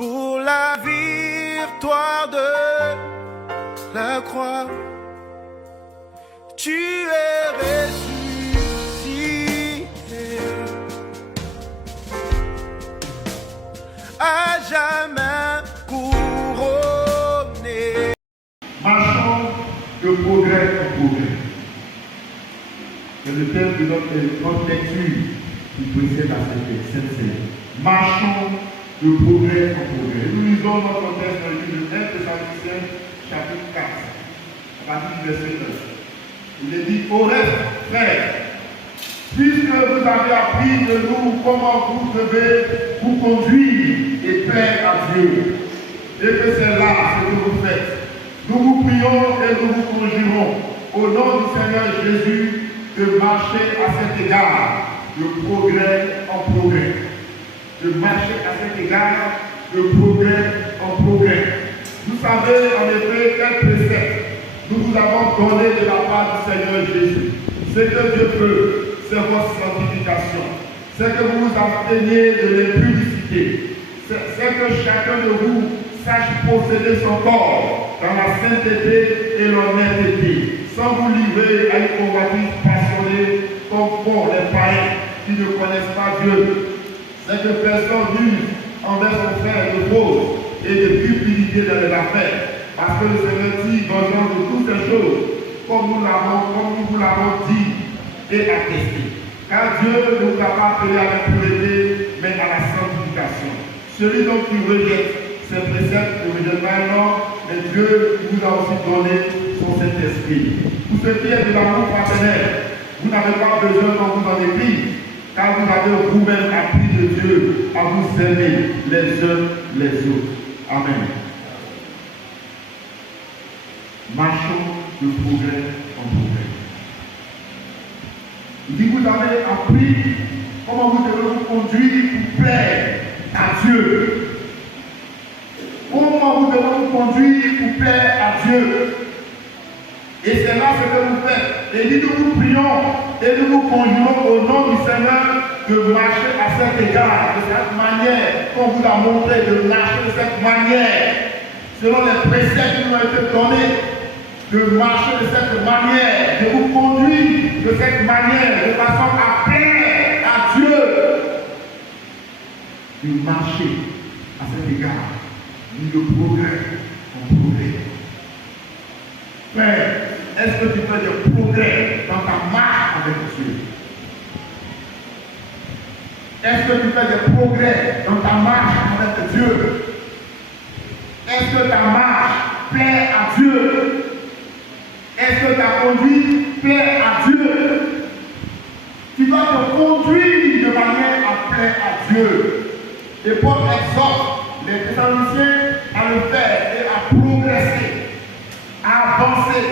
pour la victoire de la croix. Tu es ressuscité à jamais couronné. Marchons de progrès en progrès. C'est le thème de notre lecture qui précède à cette scène. Marchons de progrès en progrès. Nous lisons notre texte dans le livre de 1 Thessaloniciens, chapitre 4, à partir du verset 9. Il est dit: au reste, frères, puisque vous avez appris de nous comment vous devez vous conduire et plaire à Dieu, et que c'est là ce que vous faites, nous vous prions et nous vous conjurons, au nom du Seigneur Jésus, de marcher à cet égard, de progrès en progrès. De marcher à cet égard, de progrès en progrès. Vous savez en effet quel précepte nous vous avons donné de la part du Seigneur Jésus. C'est que Dieu veut, c'est votre sanctification. C'est que vous vous absteniez de l'impudicité. C'est que chacun de vous sache posséder son corps dans la sainteté et l'honnêteté, sans vous livrer à une convoitise passionnée comme font les païens qui ne connaissent pas Dieu. C'est que personne n'use envers son frère de faute et de cupidité dans les affaires, parce que le Seigneur tire vengeance de toutes ces choses, comme nous vous l'avons dit et attesté. Car Dieu ne nous a pas appelés à la pureté, mais à la sanctification. Celui donc qui rejette ces préceptes ne rejette pas l'homme, mais Dieu vous a aussi donné son Saint-Esprit. Pour ce qui est de l'amour fraternel, vous n'avez pas besoin qu'on vous en écrive, car vous avez vous-même appris de Dieu à vous aimer les uns les autres. Amen. Marchons de progrès en progrès. Il dit: vous avez appris comment vous devez vous conduire pour plaire à Dieu. Comment vous devez vous conduire pour plaire à Dieu. Et c'est là ce que vous faites. Et dit: nous vous prions et nous vous conjurons au nom du Seigneur de marcher à cet égard, de cette manière qu'on vous a montré, de marcher de cette manière, selon les préceptes qui nous ont été donnés, de marcher de cette manière, de vous conduire de cette manière, de façon à plaire à Dieu, de marcher à cet égard, de progrès en progrès. Frère, est-ce que tu fais des progrès dans ta marche avec Dieu? Est-ce que tu fais des progrès dans ta marche avec Dieu? Est-ce que ta marche plaît à Dieu? Est-ce que ta conduite plaît à Dieu? Tu dois te conduire de manière à plaire à Dieu. Et Paul exhorte les Thessaloniciens à le faire et à progresser, à avancer,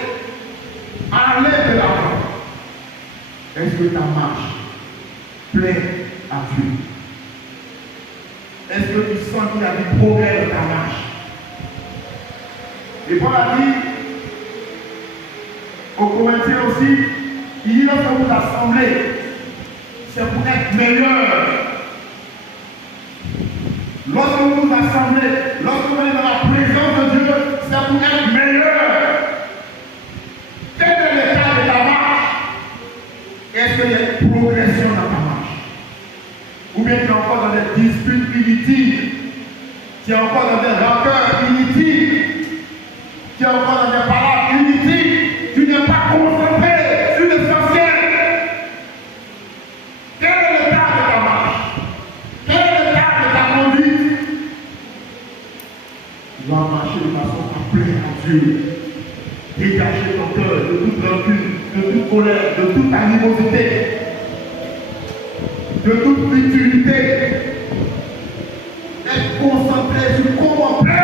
à aller de l'avant. Est-ce que ta marche plaît à Dieu? Est-ce que tu sens qu'il y a du progrès dans ta marche? Et Paul a dit aux Corinthiens aussi, il dit: lorsque vous assemblez, c'est pour être meilleur. Lorsque vous vous assemblez, lorsque vous êtes dans la présence de Dieu, c'est pour être meilleur. Quel est l'état de ta marche? Est-ce qu'il y a une progression dans ta marche? Ou bien tu es encore dans des disputes inutiles, tu es encore dans des rancœurs inutiles, tu es encore dans des paroles inutiles, tu n'es pas concentré sur l'essentiel. Quel est l'état de ta marche? Quel est l'état de ta conduite? Tu dois marcher de façon à plaire à Dieu. Dégager ton cœur de toute rancune, de toute colère, de toute animosité, de toute futilité. Être concentré sur comment plaire